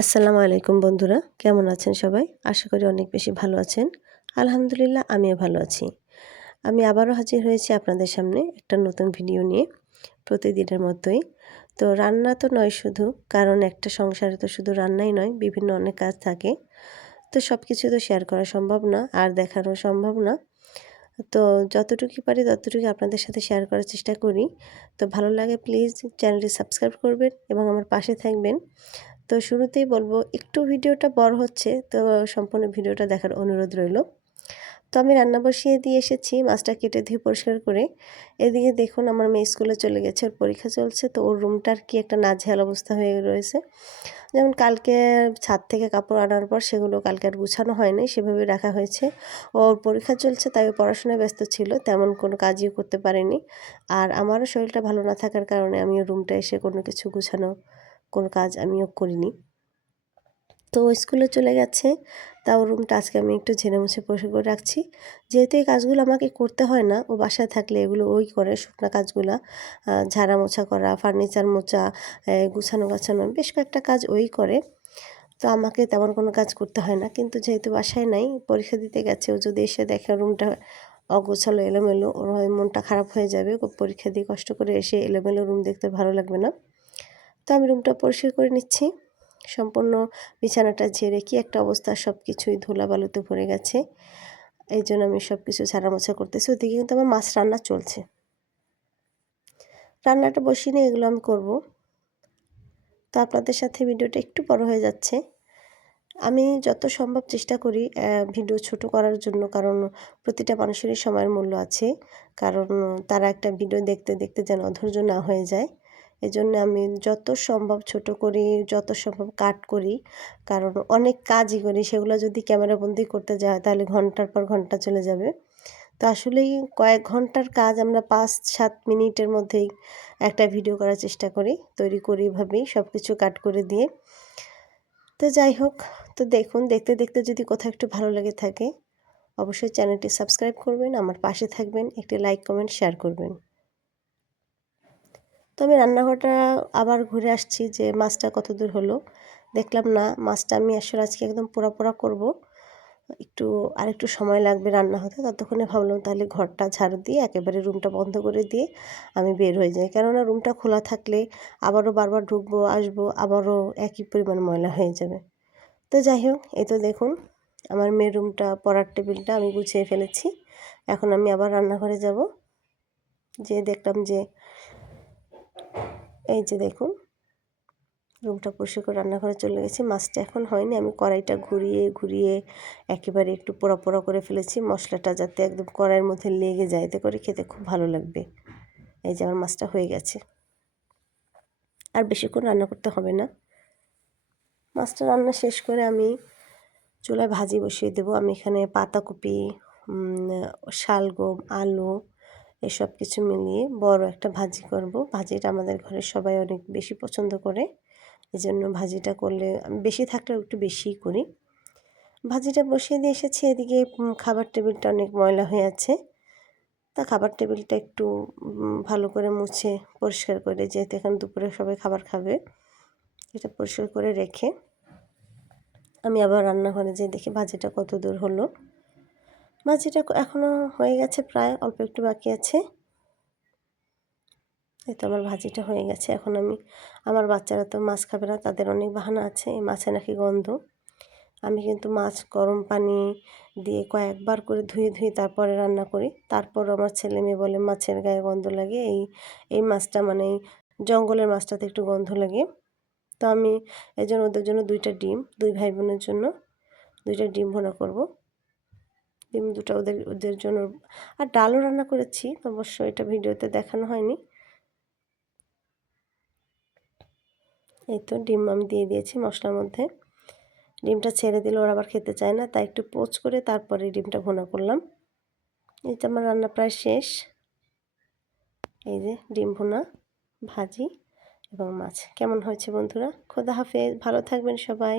আসসালামু আলাইকুম বন্ধুরা, কেমন আছেন সবাই? আশা করি অনেক বেশি ভালো আছেন। আলহামদুলিল্লাহ আমিও ভালো আছি। আমি আবারও হাজির হয়েছি আপনাদের সামনে একটা নতুন ভিডিও নিয়ে, প্রতিদিনের মতোই। তো রান্না তো নয় শুধু, কারণ একটা সংসারে তো শুধু রান্নাই নয়, বিভিন্ন অনেক কাজ থাকে। তো সবকিছু তো শেয়ার করা সম্ভব না আর দেখানো সম্ভব না। তো যতটুকু পারি ততটুকু আপনাদের সাথে শেয়ার করার চেষ্টা করি। তো ভালো লাগে প্লিজ চ্যানেলটি সাবস্ক্রাইব করবেন এবং আমার পাশে থাকবেন। তো শুরুতেই বলবো একটু ভিডিওটা বড় হচ্ছে, তো সম্পূর্ণ ভিডিওটা দেখার অনুরোধ রইল। তো আমি রান্না বসিয়ে দিয়ে এসেছি, মাছটা কেটে ধুয়ে পরিষ্কার করে। এদিকে দেখুন আমার মেয়ে স্কুলে চলে গেছে, ওর পরীক্ষা চলছে, তো ওর রুমটার কি একটা নাজেহাল অবস্থা হয়ে রয়েছে। যেমন কালকে ছাদ থেকে কাপড় আনার পর সেগুলো কালকে আর গুছানো হয়নি, সেভাবে রাখা হয়েছে। ওর পরীক্ষা চলছে তাই ও পড়াশোনায় ব্যস্ত ছিল, তেমন কোনো কাজই করতে পারেনি। আর আমারও শরীরটা ভালো না থাকার কারণে আমিও রুমটা এসে কোনো কিছু গুছানো কোনো কাজ আমিও করিনি। তো ও স্কুলে চলে গেছে, তাও রুমটা আজকে আমি একটু ঝেড়ে মুছে পরিষ্কার করে রাখছি। যেহেতু এই কাজগুলো আমাকে করতে হয় না, ও বাসায় থাকলে এগুলো ওই করে, শুকনা কাজগুলা ঝাড়া মোছা করা, ফার্নিচার মোছা, গুছানো গাছানো বেশ কয়েকটা কাজ ওই করে। তো আমাকে তেমন কোনো কাজ করতে হয় না, কিন্তু যেহেতু বাসায় নাই, পরীক্ষা দিতে গেছে, ও যদি এসে দেখে রুমটা অগোছালো এলোমেলো, ওর হয় মনটা খারাপ হয়ে যাবে। ও পরীক্ষা দিয়ে কষ্ট করে এসে এলোমেলো রুম দেখতে ভালো লাগবে না। তো আমি রুমটা পরিষ্কার করে নিচ্ছি। সম্পূর্ণ বিছানাটা ঝেড়ে কি একটা অবস্থা, সব কিছুই ধুলাবালুতে ভরে গেছে। এইজন্য আমি সবকিছু ঝাড়া-মোছা করতেছি। ওদিকে কিন্তু আমার মাছ রান্না চলছে। রান্নাটা বসিয়ে নিয়ে এগুলো আমি করব। তো আপনাদের সাথে ভিডিওটা একটু বড় হয়ে যাচ্ছে। আমি যত সম্ভব চেষ্টা করি ভিডিও ছোট করার জন্য, কারণ প্রতিটা মানুষেরই সময়ের মূল্য আছে। কারণ তারা একটা ভিডিও দেখতে, দেখতে যেন অধৈর্য না হয়ে যায়। এজন্য আমি যত সম্ভব ছোট করি, যত সম্ভব কাট করি। কারণ অনেক কাজই করি, সেগুলো যদি ক্যামেরাবন্দি করতে যাওয়া হয় তাহলে ঘন্টার পর ঘন্টা চলে যাবে। তো আসলেই কয়েক ঘন্টার কাজ আমরা ৫-৭ মিনিটের মধ্যেই একটা ভিডিও করার চেষ্টা করি, তৈরি করি এভাবেই সবকিছু কাট করে দিয়ে। তো যাই হোক, তো দেখুন দেখতে, দেখতে যদি কোথাও একটু ভালো লেগে থাকে, অবশ্যই চ্যানেলটি সাবস্ক্রাইব করবেন, আমার পাশে থাকবেন, একটি লাইক, কমেন্ট, শেয়ার করবেন। তো আমি রান্নাঘরটা আবার ঘুরে আসছি যে মাছটা কতদূর হলো। দেখলাম না, মাছটা আমি আসলে আজকে একদম পোড়া, পোড়া করব। আরেকটু সময় লাগবে রান্না হতে। ততক্ষণে ভাবলাম তাহলে ঘরটা ঝাড়ু দিয়ে একেবারে রুমটা বন্ধ করে দিয়ে আমি বের হয়ে যাই। কেননা রুমটা খোলা থাকলে আবারও বারবার ঢুকবো, আসবো, আবারও একই পরিমাণ ময়লা হয়ে যাবে। তো যাই হোক, এই তো দেখুন আমার মেয়ের রুমটা, পড়ার টেবিলটা আমি গুছিয়ে ফেলেছি। এখন আমি আবার রান্নাঘরে যাব। যেয়ে দেখলাম যে এই যে দেখুন রুমটা পরিষ্কার করে রান্নাঘরে চলে গেছি। মাছটা এখন হয়নি, আমি কড়াইটা ঘুরিয়ে ঘুরিয়ে একেবারে একটু পোড়া পোড়া করে ফেলেছি, মশলাটা যাতে একদম কড়াইয়ের মধ্যে লেগে যায়, এতে করে খেতে খুব ভালো লাগবে। এই যে আমার মাছটা হয়ে গেছে, আর বেশিক্ষণ রান্না করতে হবে না। মাছটা রান্না শেষ করে আমি চুলায় ভাজি বসিয়ে দেবো। আমি এখানে পাতাকপি, শালগম, আলু এসব কিছু মিলিয়ে বড় একটা ভাজি করব। ভাজিটা আমাদের ঘরে সবাই অনেক বেশি পছন্দ করে, এজন্য ভাজিটা করলে আমি বেশি থাকলেও একটু বেশিই করি। ভাজিটা বসিয়ে দিয়ে এসেছি, এদিকে খাবার টেবিলটা অনেক ময়লা হয়ে আছে। তা খাবার টেবিলটা একটু ভালো করে মুছে পরিষ্কার করে, যেহেতু এখন দুপুরে সবাই খাবার খাবে, এটা পরিষ্কার করে রেখে আমি আবার রান্নাঘরে যেয়ে দেখি ভাজিটা কত দূর হলো। ভাজিটা এখনও হয়ে গেছে, প্রায় অল্প একটু বাকি আছে। এই তো আমার ভাজিটা হয়ে গেছে। এখন আমার বাচ্চারা তো মাছ খাবে না, তাদের অনেক বাহানা আছে, এই মাছে নাকি গন্ধ। আমি কিন্তু মাছ গরম পানি দিয়ে কয়েকবার করে ধুয়ে ধুয়ে তারপরে রান্না করি। তারপরও আমার ছেলে মেয়ে বলে মাছের গায়ে গন্ধ লাগে, এই মাছটা মানে জঙ্গলের মাছটাতে একটু গন্ধ লাগে। তো আমি এই জন্য ওদের জন্য 2টা ডিম, 2 ভাই বোনের জন্য 2টা ডিম ভুনা করব। ডিম দুটো ওদের জন্য, আর ডালও রান্না করেছি, অবশ্য এটা ভিডিওতে দেখানো হয়নি। এই তো ডিম আমি দিয়ে দিয়েছি মশলার মধ্যে। ডিমটা ছেড়ে দিলে ওরা আবার খেতে চায় না, তাই একটু পোচ করে তারপরে ডিমটা ভুনা করলাম। এই তো আমার রান্না প্রায় শেষ। এই যে ডিম ভুনা, ভাজি এবং মাছ। কেমন হয়েছে বন্ধুরা? খোদা হাফেজ, ভালো থাকবেন সবাই।